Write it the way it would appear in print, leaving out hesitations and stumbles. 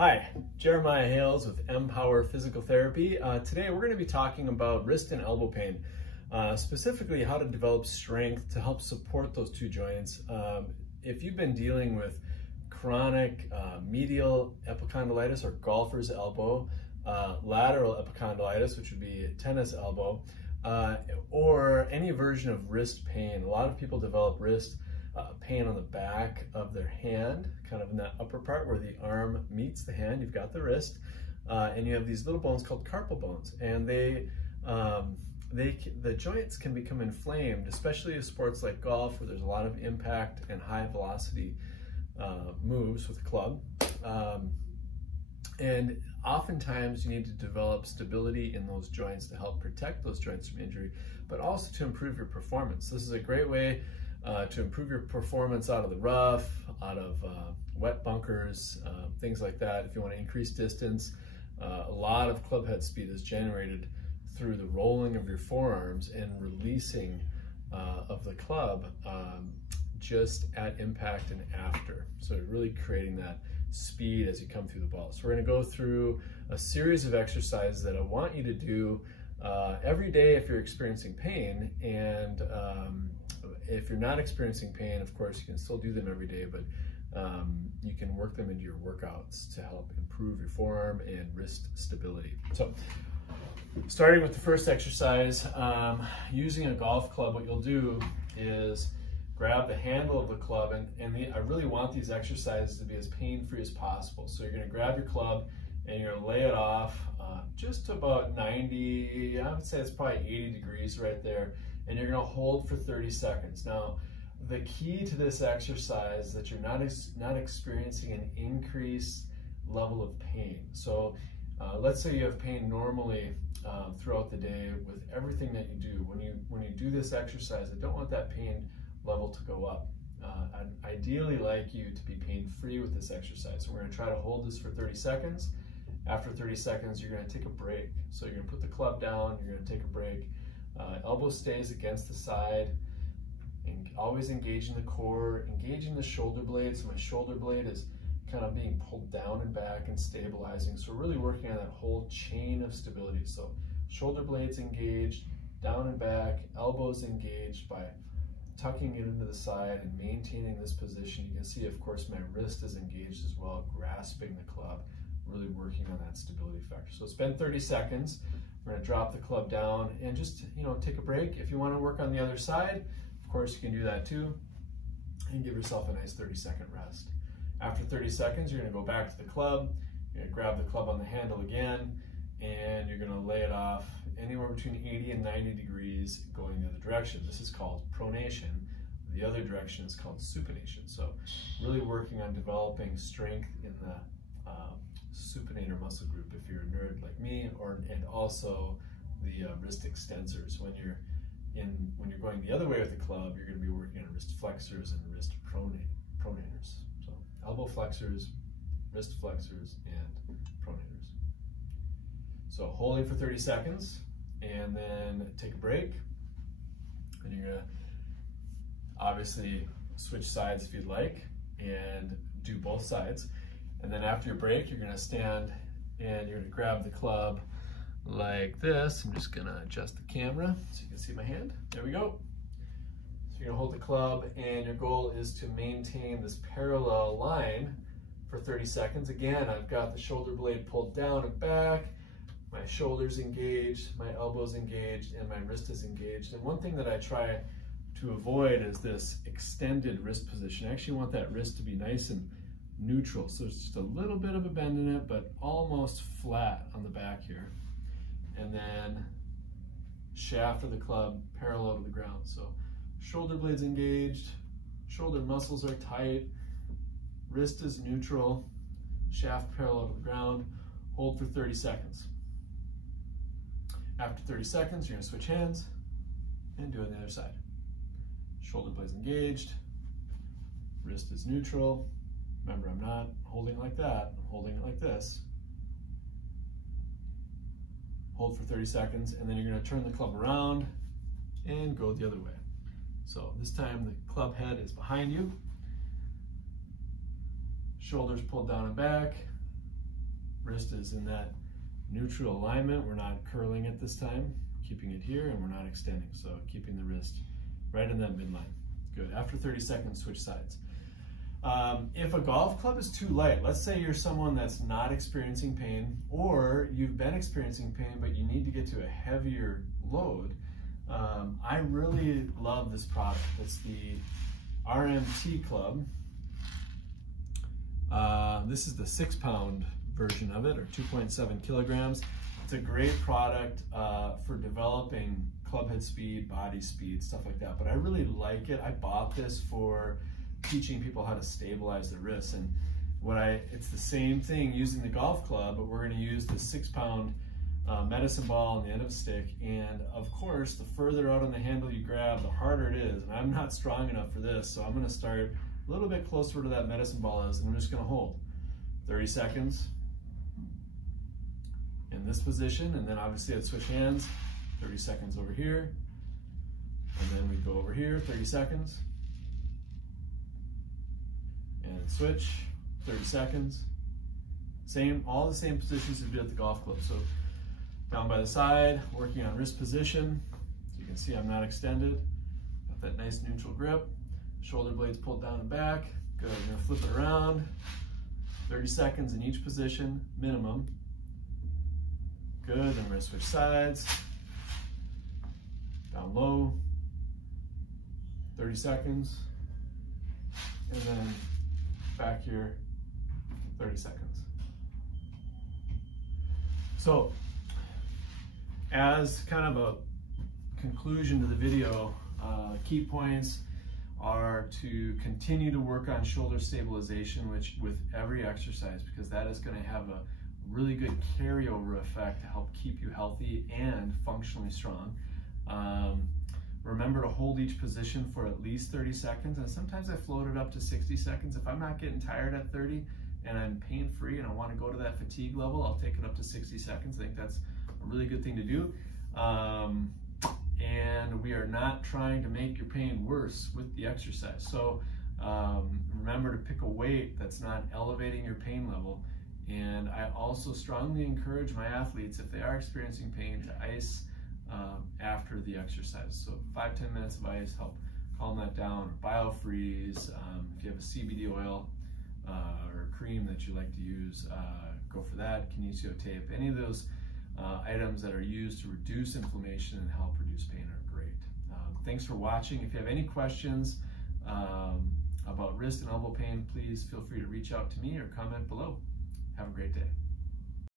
Hi, Jeremiah Hales with Empower Physical Therapy. Today we're going to be talking about wrist and elbow pain, specifically how to develop strength to help support those two joints. If you've been dealing with chronic medial epicondylitis or golfer's elbow, lateral epicondylitis, which would be tennis elbow, or any version of wrist pain, a lot of people develop wrist pain on the back of their hand, kind of in that upper part where the arm meets the hand. You've got the wrist, and you have these little bones called carpal bones, and the joints can become inflamed, especially in sports like golf, where there's a lot of impact and high velocity moves with a club. And oftentimes you need to develop stability in those joints to help protect those joints from injury, but also to improve your performance. This is a great way to improve your performance out of the rough, out of wet bunkers, things like that. If you want to increase distance, a lot of club head speed is generated through the rolling of your forearms and releasing of the club just at impact and after. So really creating that speed as you come through the ball. So we're going to go through a series of exercises that I want you to do every day if you're experiencing pain, and if you're not experiencing pain, of course, you can still do them every day, but you can work them into your workouts to help improve your forearm and wrist stability. So starting with the first exercise, using a golf club, what you'll do is grab the handle of the club, and I really want these exercises to be as pain-free as possible. So you're going to grab your club and you're going to lay it off just about 90, I would say it's probably 80 degrees right there, and you're going to hold for 30 seconds. Now, the key to this exercise is that you're not experiencing an increased level of pain. So let's say you have pain normally throughout the day with everything that you do. When you do this exercise, I don't want that pain level to go up. I'd ideally like you to be pain-free with this exercise. So we're going to try to hold this for 30 seconds. After 30 seconds, you're going to take a break. So you're going to put the club down, you're going to take a break. Elbow stays against the side, and always engaging the core, engaging the shoulder blade. So my shoulder blade is kind of being pulled down and back and stabilizing. So we're really working on that whole chain of stability. So shoulder blades engaged, down and back, elbows engaged by tucking it into the side and maintaining this position. You can see, of course, my wrist is engaged as well, grasping the club, really working on that stability factor. So spend 30 seconds. We're going to drop the club down and just, take a break. If you want to work on the other side, of course, you can do that too, and give yourself a nice 30-second rest. After 30 seconds, you're going to go back to the club. You're going to grab the club on the handle again, and you're going to lay it off anywhere between 80 and 90 degrees going the other direction. This is called pronation. The other direction is called supination. So really working on developing strength in the supinator muscle group if you're a nerd like me, and also the wrist extensors. When you're going the other way with the club, you're going to be working on wrist flexors and wrist pronators. So elbow flexors, wrist flexors, and pronators. So holding for 30 seconds, and then take a break, and you're going to obviously switch sides if you'd like and do both sides. And then after your break, you're going to stand and you're going to grab the club like this. I'm just going to adjust the camera so you can see my hand. There we go. So you're going to hold the club, and your goal is to maintain this parallel line for 30 seconds. Again, I've got the shoulder blade pulled down and back, my shoulders engaged, my elbows engaged, and my wrist is engaged. And one thing that I try to avoid is this extended wrist position. I actually want that wrist to be nice and neutral. So there's just a little bit of a bend in it, but almost flat on the back here. And then shaft of the club parallel to the ground. So shoulder blades engaged, shoulder muscles are tight, wrist is neutral, shaft parallel to the ground. Hold for 30 seconds. After 30 seconds, you're going to switch hands and do it on the other side. Shoulder blades engaged, wrist is neutral. Remember, I'm not holding like that, I'm holding it like this. Hold for 30 seconds, and then you're going to turn the club around and go the other way. So this time the club head is behind you, shoulders pulled down and back, wrist is in that neutral alignment. We're not curling it this time, keeping it here, and we're not extending. So keeping the wrist right in that midline. Good. After 30 seconds, switch sides. If a golf club is too light, let's say you're someone that's not experiencing pain, or you've been experiencing pain, but you need to get to a heavier load, I really love this product. It's the RMT club. This is the 6-pound version of it, or 2.7 kilograms. It's a great product for developing clubhead speed, body speed, stuff like that. But I really like it. I bought this for teaching people how to stabilize their wrists. And it's the same thing using the golf club, but we're going to use the 6-pound medicine ball on the end of a stick. And of course, the further out on the handle you grab, the harder it is. And I'm not strong enough for this, so I'm going to start a little bit closer to that medicine ball is, and I'm just going to hold 30 seconds in this position, and then obviously I'd switch hands, 30 seconds over here, and then we go over here, 30 seconds, and switch, 30 seconds. All the same positions as we do at the golf club. So down by the side, working on wrist position. So you can see I'm not extended. Got that nice neutral grip. Shoulder blades pulled down and back. Good, I'm gonna flip it around. 30 seconds in each position, minimum. Good, then we're gonna switch sides. Down low. 30 seconds. And then back here, 30 seconds. So, as kind of a conclusion to the video, key points are to continue to work on shoulder stabilization with every exercise, because that is going to have a really good carryover effect to help keep you healthy and functionally strong. Remember to hold each position for at least 30 seconds, and sometimes I float it up to 60 seconds. If I'm not getting tired at 30 and I'm pain-free and I want to go to that fatigue level, I'll take it up to 60 seconds. I think that's a really good thing to do. And we are not trying to make your pain worse with the exercise. So remember to pick a weight that's not elevating your pain level. And I also strongly encourage my athletes, if they are experiencing pain, to ice after the exercise. So 5-10 minutes of ice help calm that down. Biofreeze, if you have a CBD oil or a cream that you like to use, go for that. Kinesio tape, any of those items that are used to reduce inflammation and help reduce pain are great. Thanks for watching. If you have any questions about wrist and elbow pain, please feel free to reach out to me or comment below. Have a great day.